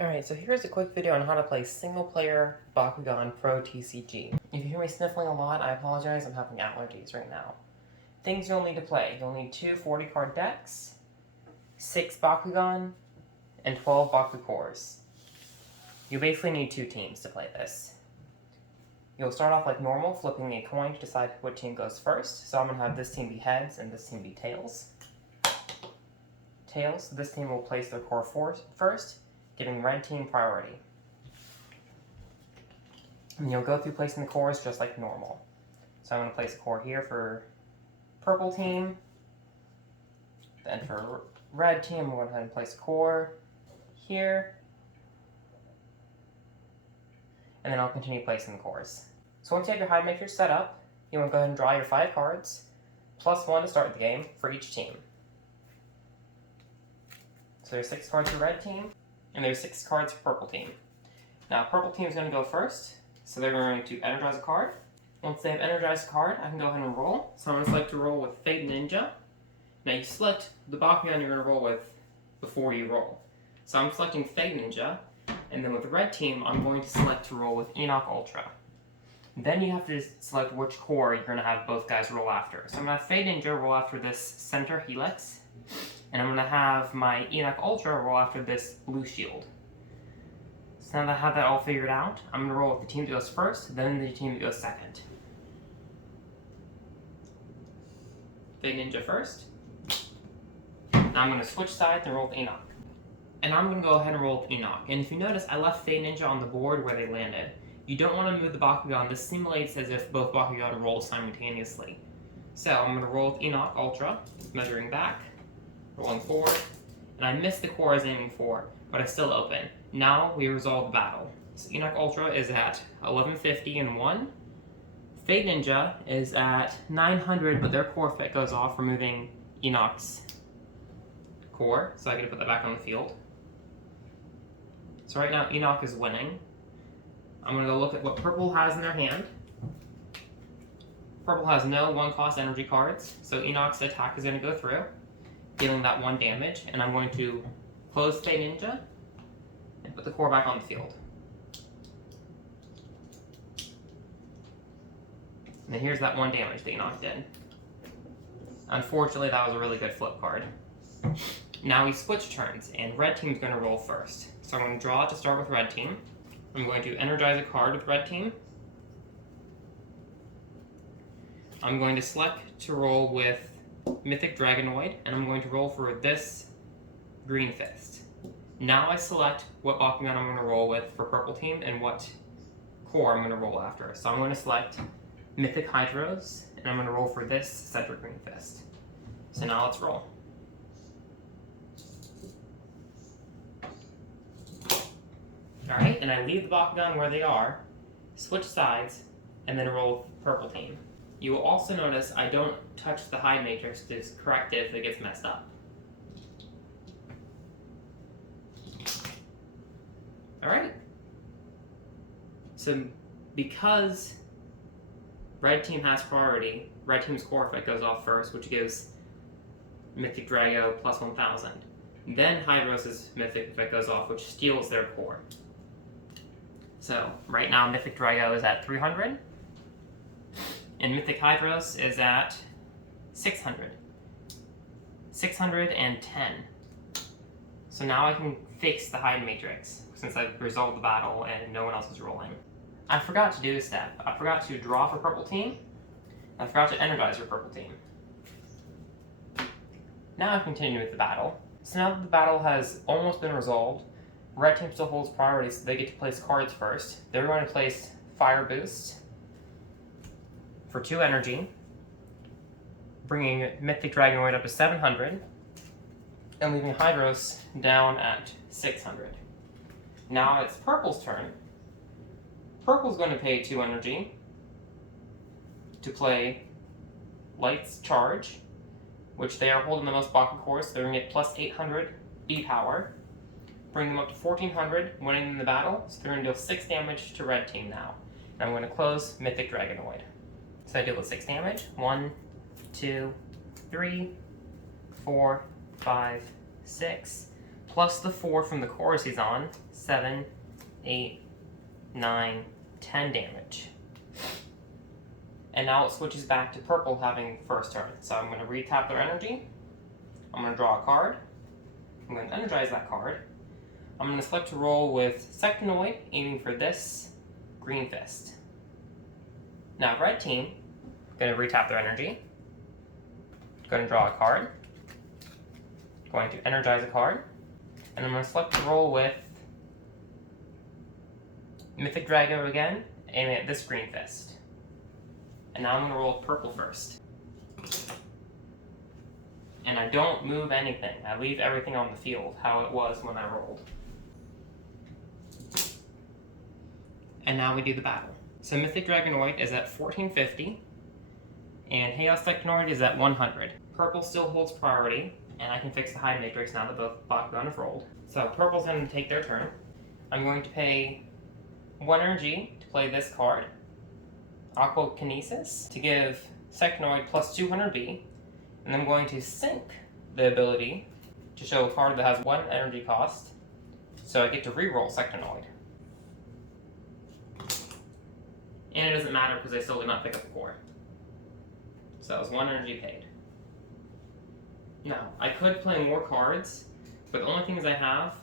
Alright, so here's a quick video on how to play single-player Bakugan Pro TCG. If you hear me sniffling a lot, I apologize, I'm having allergies right now. Things you'll need to play. You'll need two 40-card decks, 6 Bakugan, and 12 Bakukors. You basically need 2 teams to play this. You'll start off like normal, flipping a coin to decide what team goes first. So I'm going to have this team be heads and this team be tails. Tails, this team will place their core first, giving red team priority. And you'll go through placing the cores just like normal. So I'm going to place a core here for purple team. Then for red team, I'm going to go ahead and place a core here. And then I'll continue placing the cores. So once you have your hide matrix set up, you want to go ahead and draw your 5 cards, plus 1 to start the game for each team. So there's 6 cards for red team, and there's 6 cards for purple team. Now purple team is going to go first, so they're going to energize a card. Once they have energized a card, I can go ahead and roll. So I'm going to select to roll with Fate Ninja. Now you select the Bakugan you're going to roll with before you roll. So I'm selecting Fate Ninja, and then with the red team, I'm going to select to roll with Enoch Ultra. Then you have to select which core you're going to have both guys roll after. So I'm going to have Fate Ninja roll after this center helix, and I'm going to have my Enoch Ultra roll after this blue shield. So now that I have that all figured out, I'm going to roll with the team that goes first, then the team that goes second. Fate Ninja first. Now I'm going to switch sides and roll with Enoch. And I'm going to go ahead and roll with Enoch. And if you notice, I left Fate Ninja on the board where they landed. You don't want to move the Bakugan. This simulates as if both Bakugan roll simultaneously. So I'm going to roll with Enoch Ultra, measuring back, rolling forward, and I missed the core I was aiming for, but it's still open. Now we resolve the battle. So Enoch Ultra is at 1150 and 1. Fate Ninja is at 900, but their core fit goes off, removing Enoch's core, so I get to put that back on the field. So right now Enoch is winning. I'm going to go look at what purple has in their hand. Purple has no 1-cost energy cards, so Enoch's attack is going to go through, dealing that 1 damage, and I'm going to close Fate Ninja and put the core back on the field. And here's that 1 damage that Enoch did. Unfortunately, that was a really good flip card. Now we switch turns, and red team's going to roll first. So I'm going to draw to start with red team. I'm going to energize a card with red team. I'm going to select to roll with Mythic Dragonoid, and I'm going to roll for this green fist. Now I select what Bakugan I'm going to roll with for purple team and what core I'm going to roll after. So I'm going to select Mythic Hydros, and I'm going to roll for this center green fist. So now let's roll. Alright, and I leave the Bakugan where they are, switch sides, and then roll with purple team. You will also notice I don't touch the hide matrix to correct it if it gets messed up. Alright. So because red team has priority, red team's core effect goes off first, which gives Mythic Drago plus 1000. Then Hydros' Mythic effect goes off, which steals their core. So right now Mythic Drago is at 300, and Mythic Hydros is at 600. 610. So now I can fix the hide matrix, since I've resolved the battle and no one else is rolling. I forgot to do a step. I forgot to draw for purple team. I forgot to energize for purple team. Now I continue with the battle. So now that the battle has almost been resolved, red team still holds priority, so they get to place cards first. They're going to place Fire Boost for 2 energy, bringing Mythic Dragonoid up to 700, and leaving Hydros down at 600. Now it's purple's turn. Purple's going to pay 2 energy to play Light's Charge, which they are holding the most Bakukors, so they're going to get plus 800 B-Power. Bring them up to 1400, winning in the battle, so they're going to deal 6 damage to red team now. And I'm going to close Mythic Dragonoid. So I deal with 6 damage. 1, 2, 3, 4, 5, 6, plus the 4 from the cores he's on, 7, 8, 9, 10 damage. And now it switches back to purple having first turn. So I'm going to retap their energy. I'm going to draw a card. I'm going to energize that card. I'm going to select to roll with Sectonoid, aiming for this green fist. Now red team, going to retap their energy. Going to draw a card. Going to energize a card. And I'm going to select to roll with Mythic Drago again, aiming at this green fist. And now I'm going to roll purple first. And I don't move anything. I leave everything on the field, how it was when I rolled. And now we do the battle. So Mythic Dragonoid is at 1450, and Chaos Sectonoid is at 100. Purple still holds priority, and I can fix the hide matrix now that both Bakugan have rolled. So purple's going to take their turn. I'm going to pay 1 energy to play this card, Aquakinesis, to give Sectonoid plus 200B, and I'm going to sync the ability to show a card that has 1 energy cost, so I get to reroll Sectonoid. And it doesn't matter because I still did not pick up the core. So that was 1 energy paid. Now, I could play more cards, but the only things I have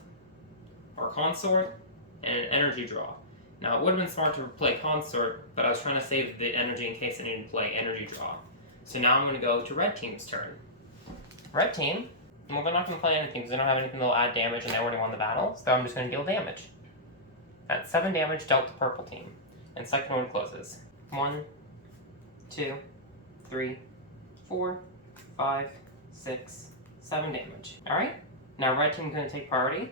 are Consort and an energy draw. Now, it would have been smart to play Consort, but I was trying to save the energy in case I needed to play energy draw. So now I'm going to go to red team's turn. Red team, well, they're not going to play anything because they don't have anything that will add damage and they already won the battle, so I'm just going to deal damage. That's 7 damage dealt to purple team. And Sectonoid closes. 1, 2, 3, 4, 5, 6, 7 damage. Alright, now red team's going to take priority.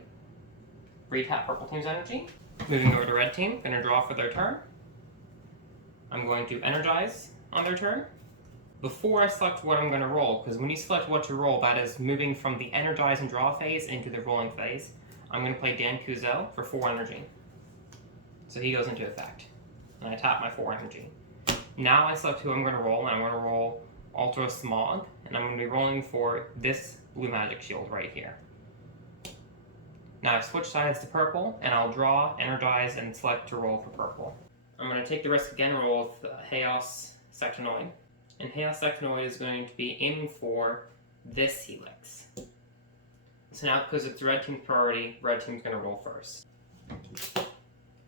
Retap purple team's energy. Moving over to red team, going to draw for their turn. I'm going to energize on their turn. Before I select what I'm going to roll, because when you select what to roll, that is moving from the energize and draw phase into the rolling phase, I'm going to play Dan Kuzo for 4 energy. So he goes into effect. And I tap my 4 energy. Now I select who I'm going to roll, and I'm going to roll Ultra Smog, and I'm going to be rolling for this blue magic shield right here. Now I've switched sides to purple, and I'll draw, energize, and select to roll for purple. I'm going to take the risk again and roll with Chaos Sectonoid. And Chaos Sectonoid is going to be aiming for this helix. So now, because it's red team's priority, red team's going to roll first.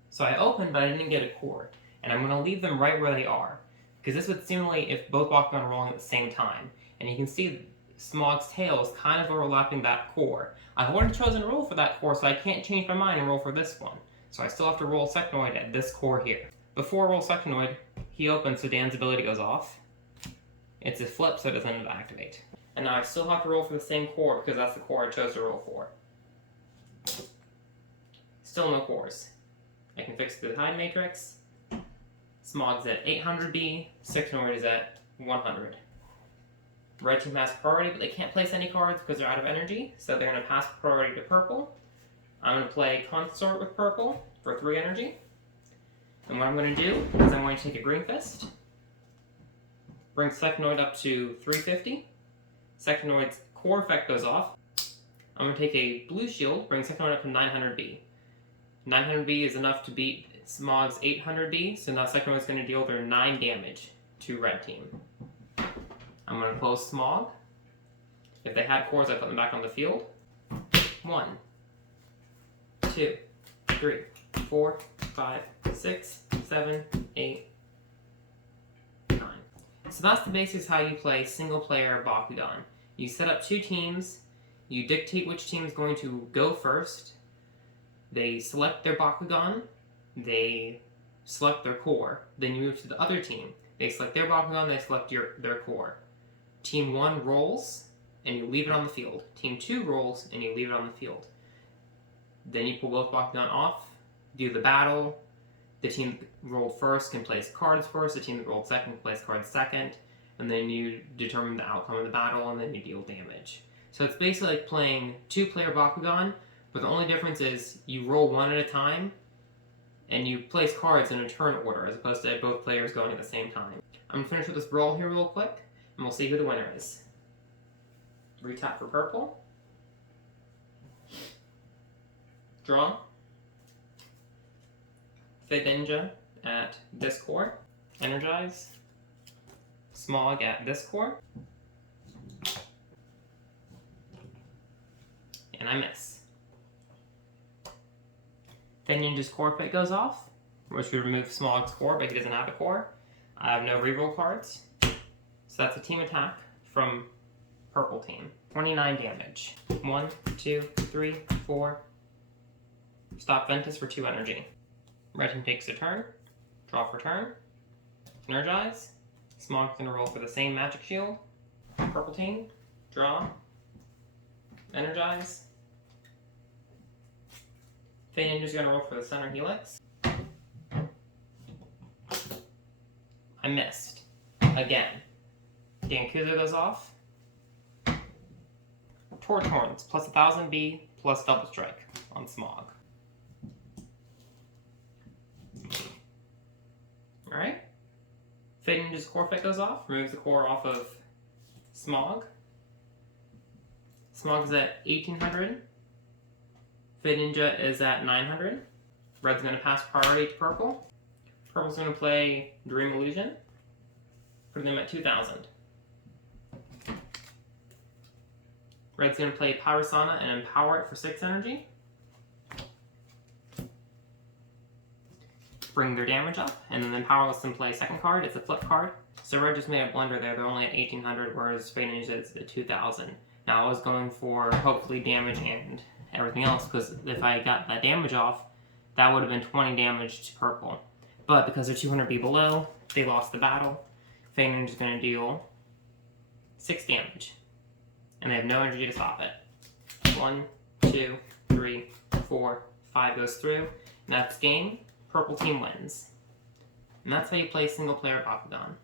So I opened, but I didn't get a core. And I'm going to leave them right where they are, because this would simulate if both Bakugan are rolling at the same time. And you can see Smog's tail is kind of overlapping that core. I've already chosen to roll for that core, so I can't change my mind and roll for this one. So I still have to roll Sectonoid at this core here. Before I roll Sectonoid, he opens so Dan's ability goes off. It's a flip, so it doesn't activate. And now I still have to roll for the same core, because that's the core I chose to roll for. Still no cores. I can fix the hide matrix. Smog's at 800B, Sectonoid is at 100. Red team has priority, but they can't place any cards because they're out of energy, so they're going to pass priority to purple. I'm going to play Consort with purple for 3 energy. And what I'm going to do is I'm going to take a green fist, bring Sectonoid up to 350. Sectonoid's core effect goes off. I'm going to take a blue shield, bring Sectonoid up to 900B. 900B is enough to beat Smog's 800B, so now Sectonoid's going to deal their 9 damage to red team. I'm going to close Smog. If they had cores, I put them back on the field. 1, 2, 3, 4, 5, 6, 7, 8, 9. So that's the basics how you play single-player Bakugan. You set up 2 teams, you dictate which team is going to go first, they select their Bakugan, they select their core, then you move to the other team. They select their Bakugan, they select their core. Team 1 rolls, and you leave it on the field. Team 2 rolls, and you leave it on the field. Then you pull both Bakugan off, do the battle. The team that rolled first can place cards first, the team that rolled second can place cards second, and then you determine the outcome of the battle, and then you deal damage. So it's basically like playing 2-player Bakugan, but the only difference is you roll 1 at a time, and you place cards in a turn order, as opposed to both players going at the same time. I'm going to finish with this brawl here real quick, and we'll see who the winner is. Retap for purple. Draw. Fade Ninja at this core. Energize. Smog at this core. And I miss. Fade Ninja's core pit goes off, which would remove Smog's core, but he doesn't have a core. I have no reroll cards. So that's a team attack from purple team. 29 damage. 1, 2, 3, 4. Stop Ventus for 2 energy. Red team takes a turn. Draw for turn. Energize. Smog's gonna roll for the same magic shield. Purple team. Draw. Energize. Fade Ninja's gonna roll for the center helix. I missed. Again. Dankuzo goes off. Torch Horns, plus 1000 B, plus double strike on Smog. Alright. Fade Ninja's core fit goes off, removes the core off of Smog. Smog is at 1800. Fade Ninja is at 900. Red's going to pass priority to purple. Purple's going to play Dream Illusion. Put them at 2000. Red's going to play Power Sana and empower it for 6 energy. Bring their damage up, and then Empower lets them play a second card. It's a flip card. So Red just made a blunder there. They're only at 1800, whereas Fade Ninja is at 2000. Now I was going for hopefully damage and everything else, because if I got that damage off, that would have been 20 damage to purple. But because they're 200 B below, they lost the battle. Fade Ninja's going to deal 6 damage. And they have no energy to stop it. 1, 2, 3, 4, 5 goes through. And that's game. Purple team wins. And that's how you play single player Bakugan.